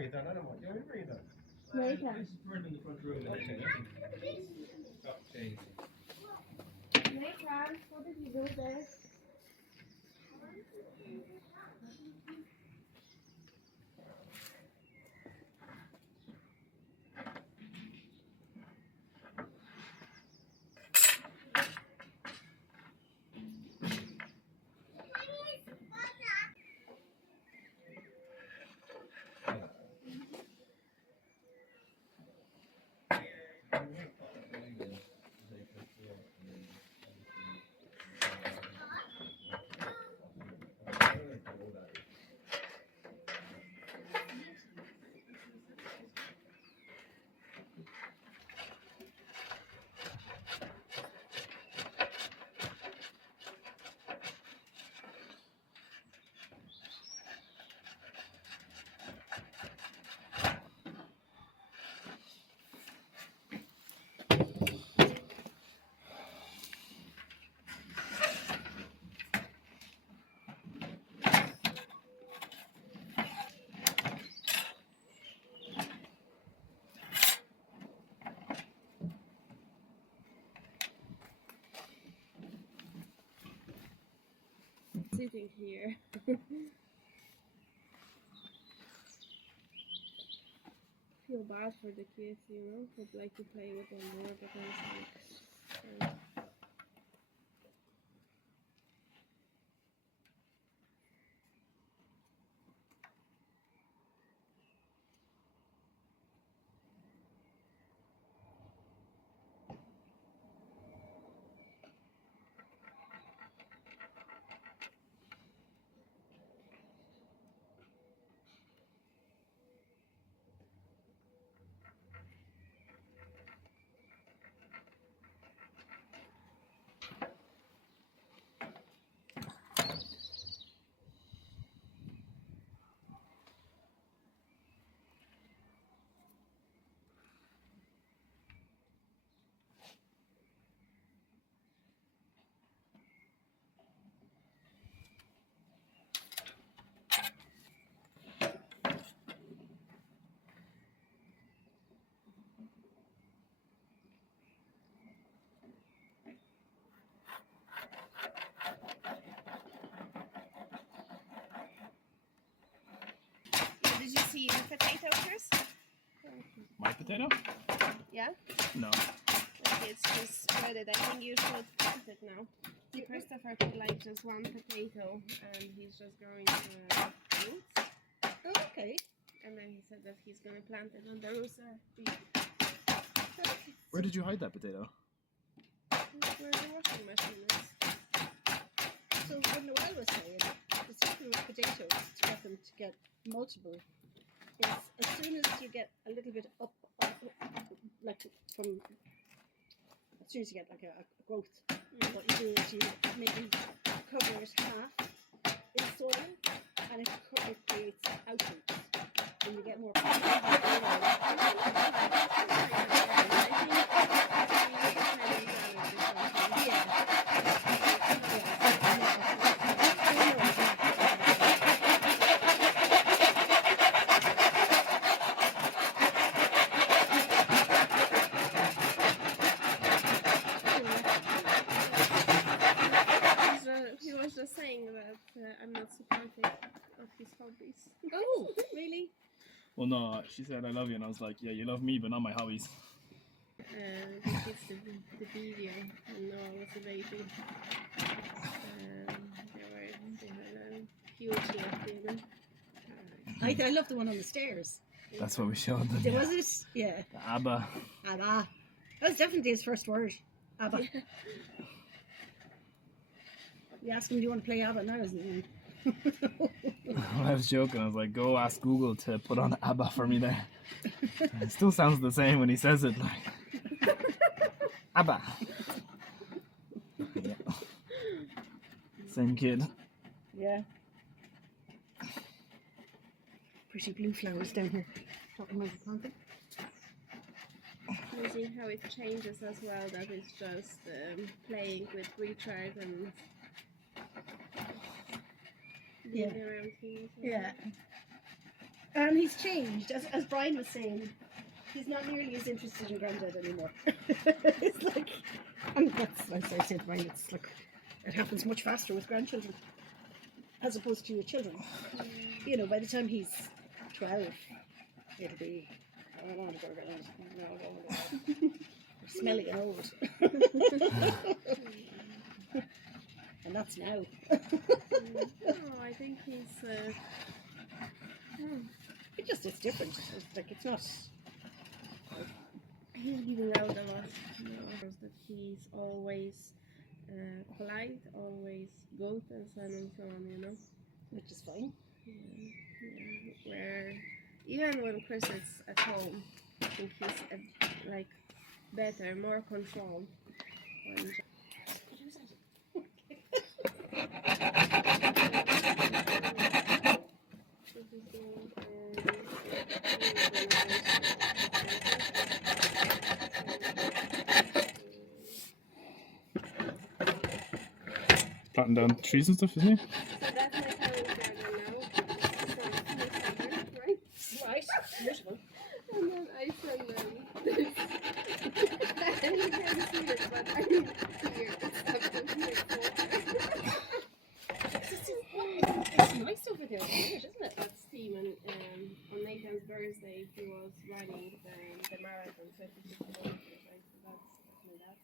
Where is that? Nathan, what did you do there? Sitting here. Feel bad for the kids, you know. I'd like to play with them more, but then it's like. Did you see the potato, Chris? My potato? Yeah? No. Okay, it's just spreaded. I think you should plant it now. Christopher could like just one potato and he's just growing roots. Oh, okay. And then he said that he's gonna plant it on the rooster. Where did you hide that potato? Where the washing machine is. So what Noel was saying, the secret with potatoes to get them to get multiple is as soon as you get a little bit up like from, as soon as you get like a growth, what you do is you maybe cover it half in soil and it creates outroots. When you get more He was just saying that I'm not supportive of his hobbies. Oh, really? Well, no, she said I love you, and I was like, yeah, you love me, but not my hobbies. It's the video when Noah was a baby. They were hugely active. I love the one on the stairs. That's what we showed them. There was it? Yeah. The ABBA. Abba. That was definitely his first word. Abba. You ask him, do you want to play ABBA now, isn't he? I was joking. I was like, go ask Google to put on ABBA for me there. It still sounds the same when he says it. Like, ABBA. Yeah. Same kid. Yeah. Pretty blue flowers down here. Talking about the planting. Amazing how it changes as well, that it's just playing with Richard and being around him. Yeah. And he's changed, as Brian was saying. He's not nearly as interested in Granddad anymore. It's like, and that's, as I said, Brian, it's like, it happens much faster with grandchildren as opposed to your children. You know, by the time he's 12, it'll be, I don't want to go to Granddad. No, I don't want to go. You're smelly and old. And that's now. No, I think he's. It just, it's different. It's like, it's not. He's giving out a lot. That he's always polite, always good, and so on and so on. You know. Which is fine. Yeah. Where even when Chris is at home, I think he's like better, more controlled. And Planting down trees and stuff, isn't he? so that's my parents' garden now. Right? Right. Beautiful. And then I send them this. And you can't see it, but I mean, here, it's up to here. It's nice over there, isn't it? That's Steve, and on Nathan's birthday, he was running the marathon 36 kilometers, right? So that's my dad.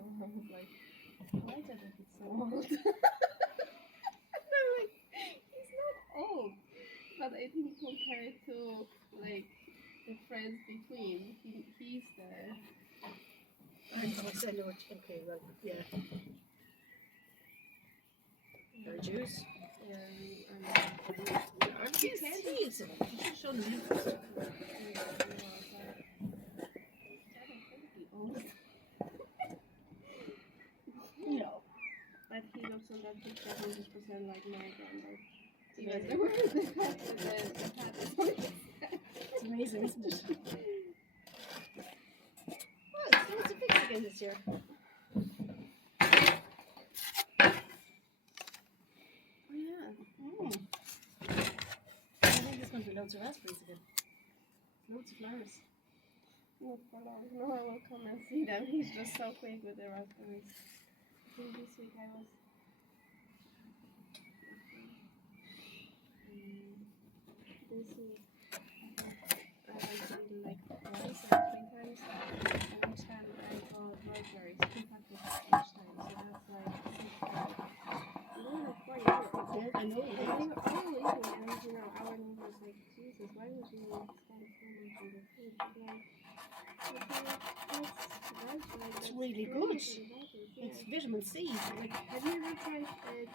I was like, why does it look so old? And I'm like, he's not old. But I think compared to, like, the friends between, he's the... I know what, okay, right, yeah. They're Jews. Aren't these thieves? You should show them first. No. But he looks on that picture 100% like my granddad. Even the hat is on his head. It's amazing, isn't it? Well, it's loads of pigs again this year. Oh yeah. I think there's going to be loads of raspberries again. Loads of flowers. Not for long. No, I will come and see them. He's just so quick with the raspberries. I think this week I was... this week I went in like twice or 3 times. And each time I got raspberries, 2 packets each time. So that's like 6 times. You know, like, why you I know. and they were all eating, and you know, our neighbor was like, Jesus, why would you spend so much on the food? Like, It's really good. It's vitamin C. have you ever tried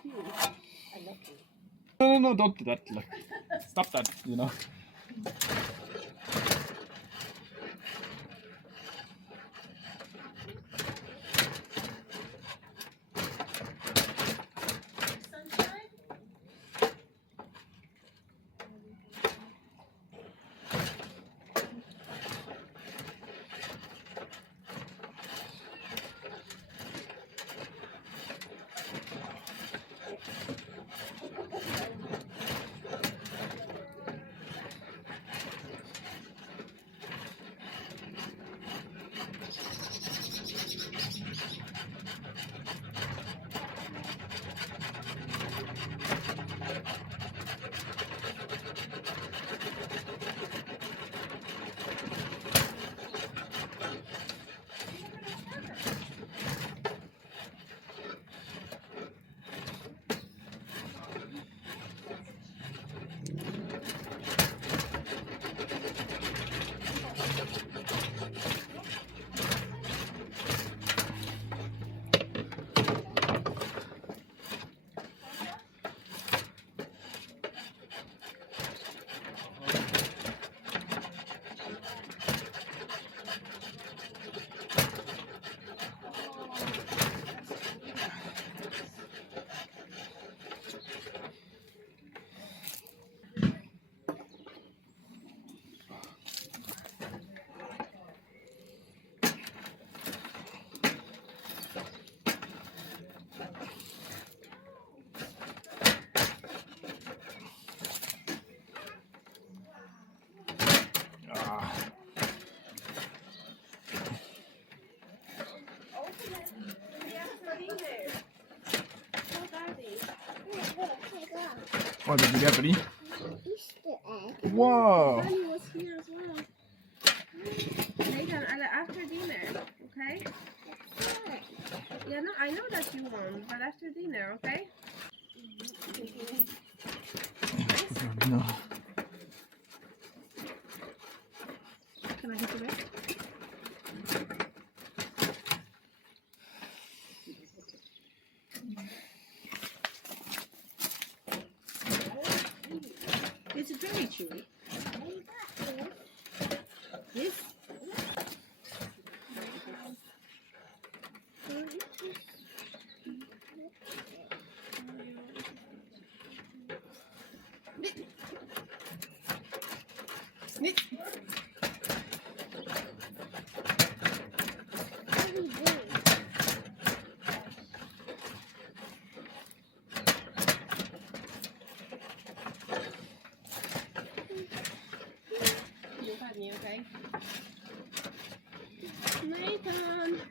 kiwi? I love it. No, don't do that. Like, stop that, you know. What did you get, buddy? Easter egg. Whoa! Bunny was here as well. Nathan, after dinner, okay? Yeah, no, I know that you won, but after dinner, okay? No. Can I have the rest? It's very chewy. Yes. You got me, okay? Nathan!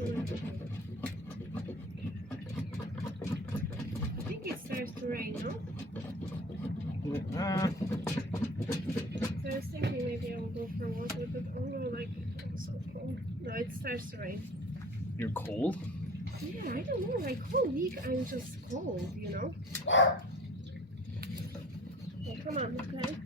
I think it starts to rain, no? So I was thinking maybe I will go for a walk with it. Oh no, like it's so cold. No, it starts to rain. You're cold? Yeah, I don't know. Like whole week I'm just cold, you know. Oh, come on, okay.